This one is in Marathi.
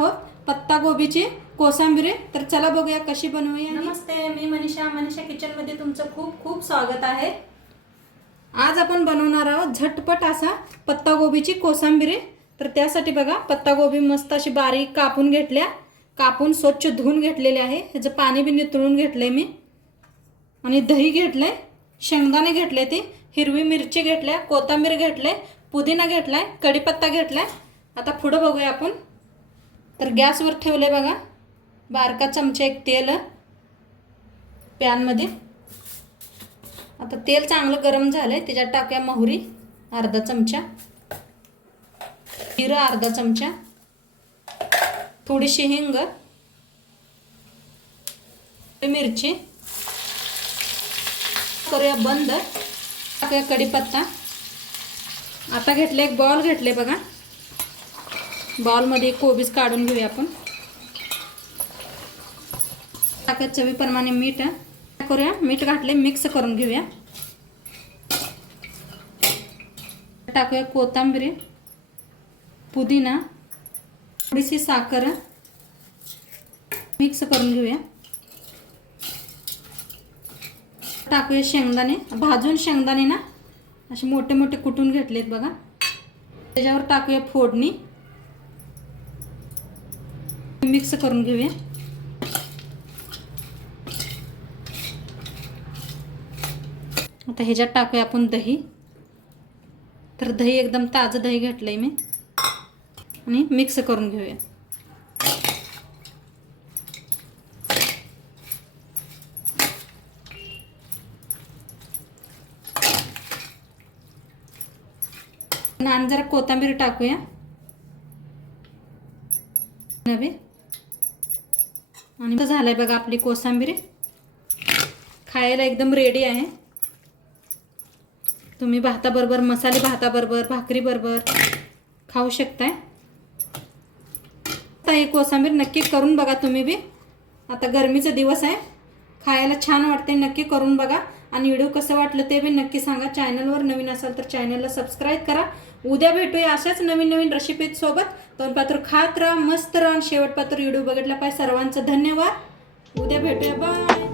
आहोत पत्ता गोबीची कोशिंबीर। तर चला बघूया कशी बनवूया। नमस्ते, मी मनीषा किचन मध्ये तुमचं खूप खूप स्वागत आहे। आज आपण बनवणार आहोत झटपट असा पत्ता गोबीची कोशिंबीर। तर त्यासाठी बघा पत्ता गोबी मस्त अशी बारीक कापून घेतल्या, कापून स्वच्छ धुवून घेतलेले आहे। ह्याचं पाणी बी नितळून घेतलंय मी, आणि दही घेतलंय, शेंगदाणे घेतले, ते हिरवी मिरची घेतल्या, कोथिंबीर घेतले, पुदिना घेतलाय, कढीपत्ता घेतलाय। आता पुढे बघूया आपण। तर गॅसवर ठेवले बघा, बारका चमचा एक तेल पॅन मध्ये। आता तेल चांगलं गरम झालंय, त्याच्यात टाकूया मोहरी अर्धा चमचा, जिरं अर्धा चमचा, थोडीशी हिंग, मिरची करूया बंद, टाकूया कढीपत्ता। आता घेतले एक बॉल घेतले बघा, बॉल मध्ये कोबीज काढून घेऊया आपण। टाकूया चवीप्रमाणे मीठ, करूया मीठ घातले, मिक्स करून घेऊया। टाकूया कोथिंबीर, पुदिना, थोडीशी साखर, मिक्स करून घेऊया। टाकूया शेंगदाणे, भाजून शेंगदाणे ना असे मोठे मोठे कुटून घेतलेत बघा। त्याच्यावर टाकूया फोडणी, मिक्स करून घेऊया। आता ह्याच्यात टाकूया आपण दही। तर दही एकदम ताजं दही घेतलंय मी, आणि मिक्स करून घेऊया। आणि जरा कोथिंबीर टाकूया नवे, आणि झालंय बघा आपली कोशिंबीर, खायला एकदम रेडी आहे। तुम्ही भाताबरोबर, मसाले भाताबरोबर, भाकरी बरोबर खाऊ शकताय। आता ही कोशिंबीर नक्की करून बघा तुम्ही बी, आता गरमीचा दिवस आहे, खायला छान वाटते, नक्की करून बघा। आणि व्हिडिओ कसं वाटलं ते बी नक्की सांगा। चॅनलवर नवीन असाल तर चॅनलला सबस्क्राईब करा। उद्या भेटूया अशाच नवीन नवीन रेसिपी सोबत। दोन पात्र खात राहा, मस्त राहा, शेवट पात्र व्हिडिओ बघितला पाहिजे। सर्वांचं धन्यवाद, उद्या भेटूया, बाय।